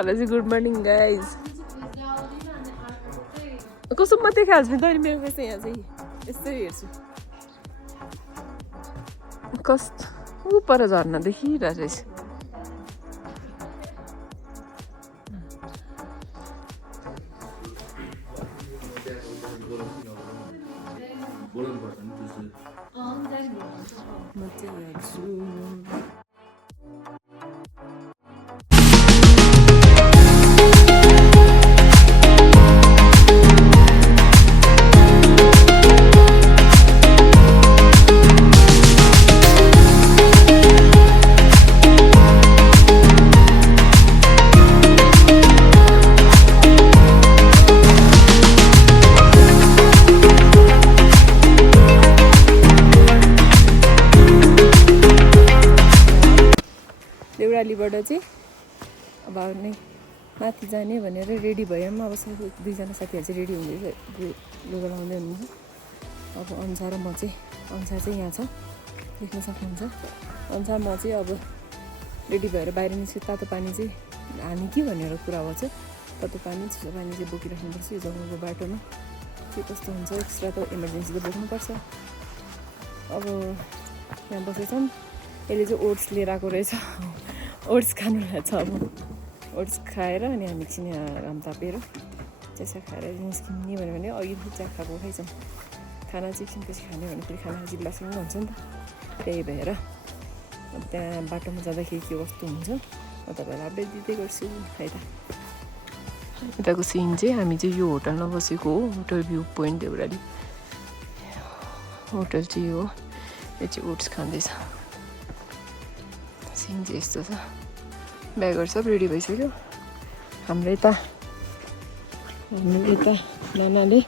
Saraj, good morning, guys. कस्तो मात्रै खाल्छ नि तैँले मेरो फेस यहाँ चाहिँ यस्तै हेर्छु कस्तो ऊ पर झर्ना देखिरहेको रहेछ म चाहिँ हेर्छु देउरालीबाट चाहिँ अब नै माथि जाने भनेर रेडी भयौँ अब दुईजना साथीहरू चाहिँ रेडी हुँदैछ लुगा लाउँदै हुनुहुन्छ अब अन्सा र म चाहिँ अन्सा चाहिँ यहाँ छ देख्न सक्नुहुन्छ अन्सा म चाहिँ अब रेडी भएर बाहिर निस्क्यो तातो पानी चाहिँ हानी कि भनेर कुरा भएको छ तातो पानी चिसो पानी चाहिँ बोकिराख्नुपर्छ यो जग्गाको बाटोमा के कस्तो हुन्छ एक्स्ट्रा त इमर्जेन्सी त बोक्नुपर्छ अब यहाँ बसेछौँ यसले चाहिँ ओट्स लिएर आएको रहेछ ओट्स खानु छ अब ओट्स खाएर अनि हामी एकछिन घाम तापेर चिया खाएर निस्किने भन्यो भने अघि चिया खाएको खाइछौँ खाना चाहिँ एकछिनपछि खाने भने फेरि खाना जिब्लासँग हुन्छ नि त त्यही भएर अब त्यहाँ बाटोमा जाँदाखेरि के कस्तो हुन्छ म तपाईँहरूलाई अपडेट दिँदै गर्छु है त यताको सिन चाहिँ हामी चाहिँ यो होटलमा बसेको हो hotel view point Deurali hotel चाहिँ यो हो यो चाहिँ ओट्स खाँदैछ सिन चाहिँ यस्तो छ ब्यागहरू सब रेडी भइसक्यो हाम्रो यता नानाले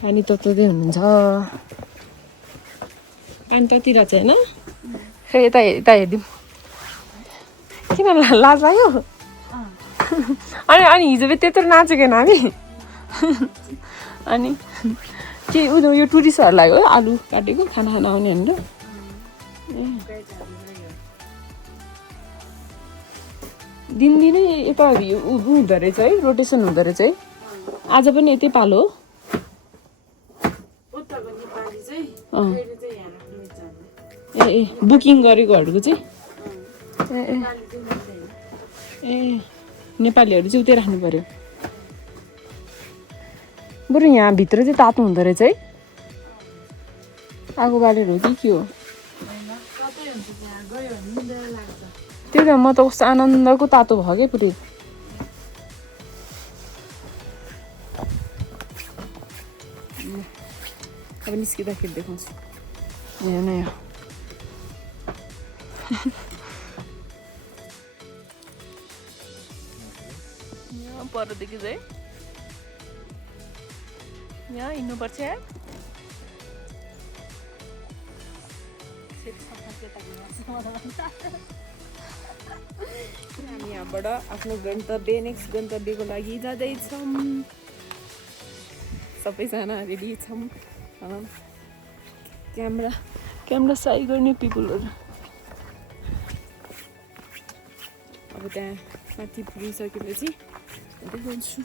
पानी तताउँदै हुनुहुन्छ पानी ततिरहेको छ होइन खै यता हेरिदिउँ किन लाज लाग्यो अनि हिजो फेरि त्यत्रो नाचेको हामी अनि के उनीहरू यो टुरिस्टहरूलाई हो आलु काटेको खाना आउने होइन दिनदिनै यता हुँदो रहेछ है रोटेसन हुँदो रहेछ है आज पनि यतै पालो हो ए बुकिङ गरेकोहरूको चाहिँ ए नेपालीहरू चाहिँ उतै राख्नु पर्यो बरु यहाँ भित्र चाहिँ तातो हुँदो रहेछ है आगो बालेर हो कि के हो त्यही त म त कस्तो आनन्दको तातो भयो क्या पुरै अब निस्किँदाखेरि देखाउँछु यहाँ नै हो यहाँ परदेखि चाहिँ यहाँ हिँड्नुपर्छ हामी यहाँबाट आफ्नो गन्तव्य नेक्स्ट गन्तव्यको लागि जाँदैछौँ सबैजना रेडी छौँ क्यामेरा साइ गर्ने पिपुलहरू अब त्यहाँ माथि पुगिसकेपछि देखाउँछु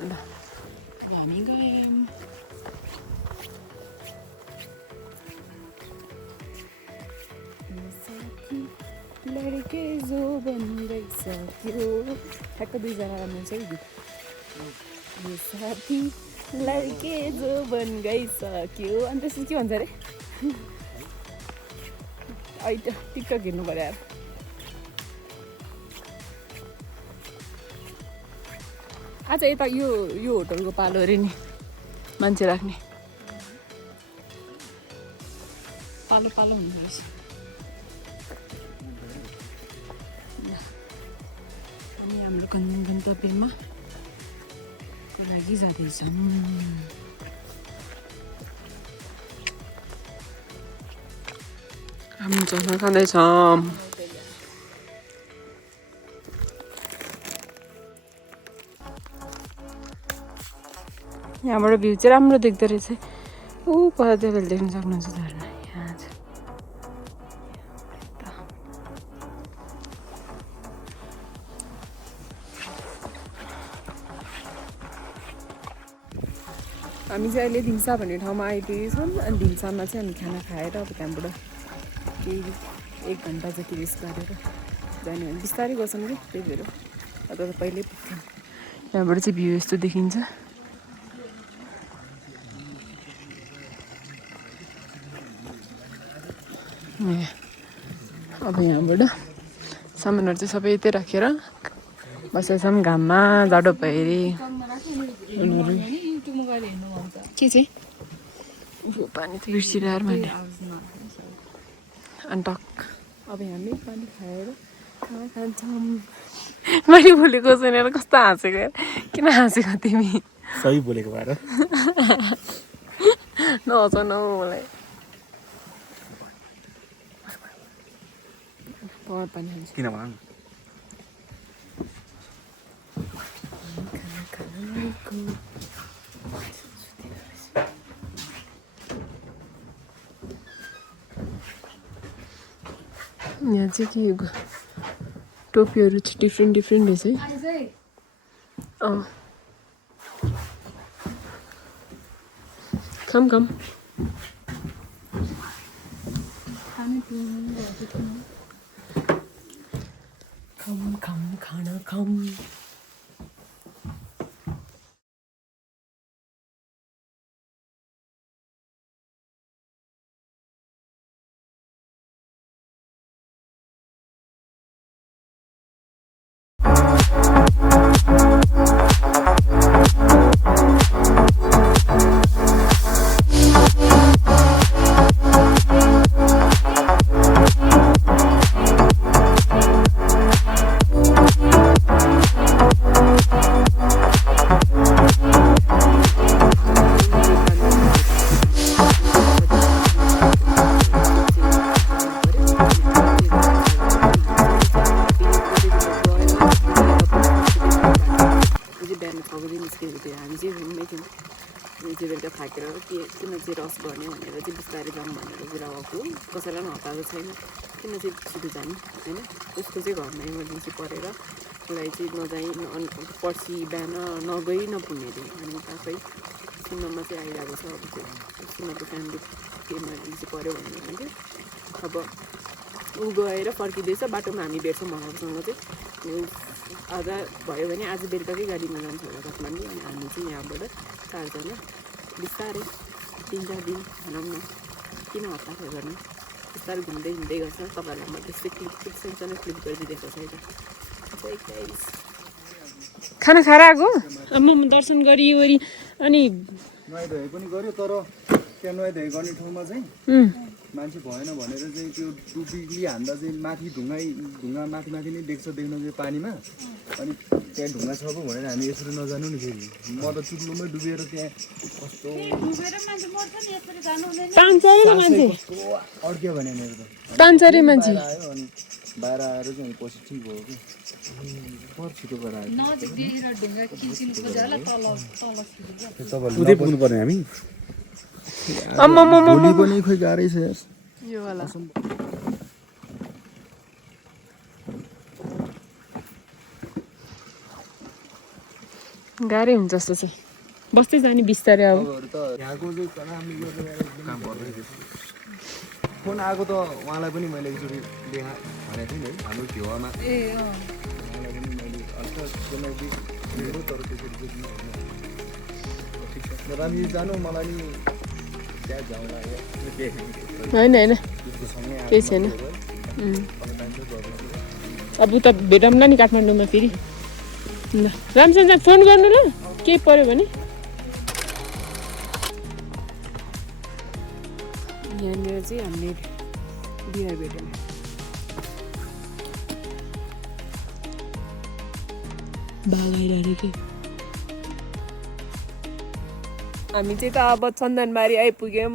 ल हामी गयौँ लडके जो बन गइसक्यो ठ्याक्क दुईजना राम्नुहुन्छ है गीत यो साथी लडके जो बन गइसक्यो अनि त्यसपछि के भन्छ अरे अहिले टिकटक हेर्नु पर्यो यार आज यता यो होटलको पालो अरे नि मान्छे राख्ने पालो हुँदो रहेछ हामी हाम्रो गन्तव्यमा को लागि जाँदैछौँ हामी चस्मा खाँदैछौँ यहाँबाट भ्यू चाहिँ राम्रो देख्दो रहेछ ऊ पर तपाईँले देख्न सक्नुहुन्छ झरना यहाँ छ। हामी चाहिँ अहिले धिम्सा भन्ने ठाउँमा आइपुगेको छौँ अनि धिम्सामा चाहिँ हामी खाना खाएर अब त्यहाँबाट केही 1 घन्टा जति रेस्ट गरेर जाने भने बिस्तारै गर्छौँ कि त्यही भएर अथवा त पहिल्यै पुग्थ्यौँ। यहाँबाट चाहिँ भ्यू यस्तो देखिन्छ। अब यहाँबाट सामानहरू चाहिँ सबै यतै राखेर बसेका छौँ घाममा जाडो भएरी के चाहिँ पानी त बिर्सिरहेर मैले अनि टक अब हामी पानी खाएर खाना खान्छौँ। मैले बोलेको सुनेर कस्तो हाँसेको यार, किन हाँसेको तिमी? सही बोलेको भएर नहँसाउनु मलाई। पानी खान्छ किन भन यहाँ चाहिँ के टोपीहरू चाहिँ डिफ्रेन्ट रहेछ है। अँ कम खाना कम। बेलुका थाकेर किन चाहिँ रस गर्ने भनेर चाहिँ बिस्तारै जाउँ भनेर चाहिँ गएको, कसैलाई पनि हताएको छैन। किन चाहिँ छिटो जाने होइन, उसको चाहिँ घरमा इमर्जेन्सी परेर उसलाई चाहिँ नजाई पर्सि बिहान नगई नपुग्ने अरे। अनि आफै सुन्नमा चाहिँ आइरहेको छ। अब चाहिँ सुन्नको फ्यामिली इमर्जेन्सी पऱ्यो भन्ने चाहिँ अब ऊ गएर फर्किँदैछ, बाटोमा हामी भेट्छौँ उहाँहरूसँग चाहिँ। आज भयो भने आज बेलुकाकै गाडीमा जान्छ होला काठमाडौँ। अनि हामी चाहिँ यहाँबाट 4 जना बिस्तारै 3-4 दिन भनौँ न, किन हतार गर्ने, बिस्तारै घुम्दै गर्छ। तपाईँहरूलाई म त्यस्तै सानो क्लिप गरिदिएको छैन। खाना खाएर आएको आम्मा दर्शन गरिवरी अनि नुहाइधुवाइ पनि गऱ्यो। तर त्यहाँ नुहाइधुवाइ गर्ने ठाउँमा चाहिँ मान्छे भएन भनेर चाहिँ त्यो डुबीले हान्दा चाहिँ माथि ढुङ्गा माथि नै देख्न चाहिँ पानीमा। अनि त्यहाँ ढुङ्गा छ पो भनेर हामी यसरी नजानु नि। फेरि म त चुक्लोमै डुबेर त्यहाँ कस्तो अड्क्यो भने मेरो त पाँचरे मान्छे आयो। अनि बाहिर आएर चाहिँ पछि ठिक भयो कि पर छिटो गरेर आयो। उतै पुग्नु पर्ने हामी। भोलि पनि खोइ गाह्रै छ यार यो वाला। गाह्रै हुन्छ जस्तो चाहिँ बस्दै जाने बिस्तारै। अब फोन आएको त उहाँलाई पनि मैले एकचोटि देखा भनेको थिएँ नि हाम्रो छेउमा। उहाँलाई पनि मैले तर त्यसरी राम्ररी जानु मलाई नि त्यहाँ जाउँला होइन केही छैन। अब त भेटौँला नि काठमाडौँमा फेरि। ल राम्रोसँग फोन गर्नु ल, केही पऱ्यो भने। यहाँनिर चाहिँ हामीले बिहार भेट्यौँ। हामी चाहिँ त अब चन्दनबारी आइपुग्यौँ।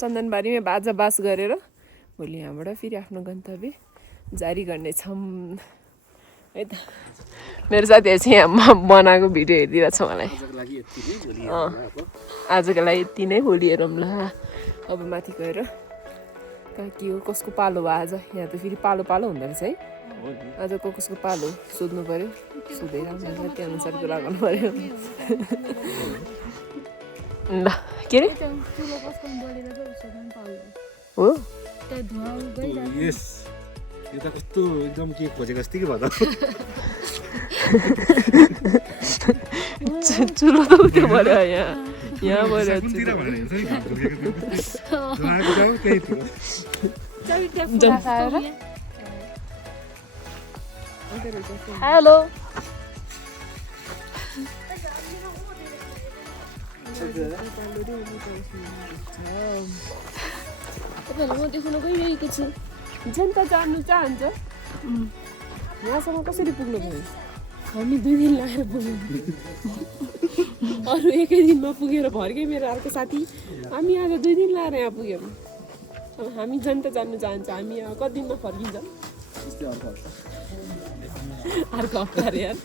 चन्दनबारीमै बाजा बास गरेर भोलि यहाँबाट फेरि आफ्नो गन्तव्य जारी गर्नेछौँ। है त मेरो साथीहरू चाहिँ यहाँ बनाएको भिडियो हेरिदिरहेको छ मलाई आजको लागि यति नै भोलि हेरौँला अब आजको लागि यति नै भोलि हेरौँला अब माथि गएर कहाँ के हो कसको पालो भयो आज यहाँ त फेरि पालो पालो हुँदो रहेछ है आज कसको पालो सोध्नु पऱ्यो सोधेर त्यो अनुसारको लगाउनु पऱ्यो ल के अरे हो यस यो त कस्तो एकदम के खोजेको जस्तै के भयो त चुलो त उयो पऱ्यो यहाँ पऱ्यो कुनतिर भनेर हेर्छ नि घाम झुकेको जहाँको जाऊ त्यही थियो हेलो तपाईँहरूलाई म देखाउन गइरहेको छु जनता जान्नु चाहन्छ यहाँसम्म कसरी पुग्नु भयो हामी 2 दिन लगाएर पुग्यौँ अरू एकै दिनमा पुगेर भर्कै मेरो अर्को साथी हामी आज 2 दिन लगाएर यहाँ पुग्यौँ अब हामी जनता जान्नु चाहन्छ हामी यहाँ कति दिनमा फर्किन्छौँ अर्को हप्ता अरे यार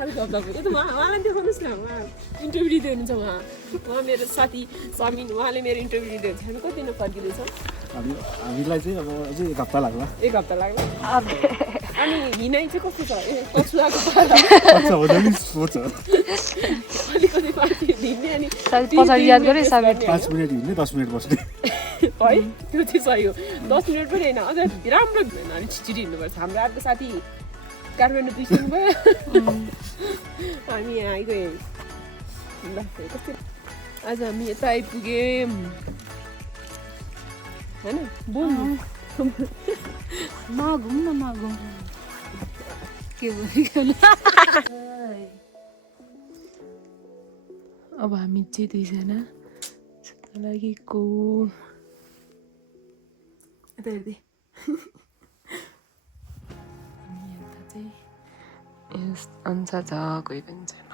अर्को हप्ता पुग्यो त उहाँलाई देखाउनुहोस् न उहाँ इन्टरभ्यू दिँदै हुनुहुन्छ उहाँ मेरो साथी समिन उहाँले मेरो इन्टरभ्यू दिँदै हुन्छ हामी कति दिन फर्किँदैछौँ हामीलाई चाहिँ अब अझै 1 हप्ता लाग्ला 1 हप्ता लाग्ला अनि हिँडाइ चाहिँ कस्तो छ कछुवाको अलिकति माथि हिँड्ने अनि पछाडि याद गरेँ 5 मिनेट हिँड्ने 10 मिनेट बस्ने है त्यो चाहिँ सही हो 10 मिनट पनि होइन अझ राम्रो अनि छिटो हिँड्नुपर्छ हाम्रो अर्को साथी काठमाडौँ बिर्सिनु भयो हामी यहाँ आइगयो ल कस्तो आज हामी यता आइपुग्यौँ होइन बोल्नु नघुम न नघुम के अब हामी चाहिँ 2 जना लागि को यता हेर्दै अनि यता चाहिँ यस अनुसार छ कोही पनि छैन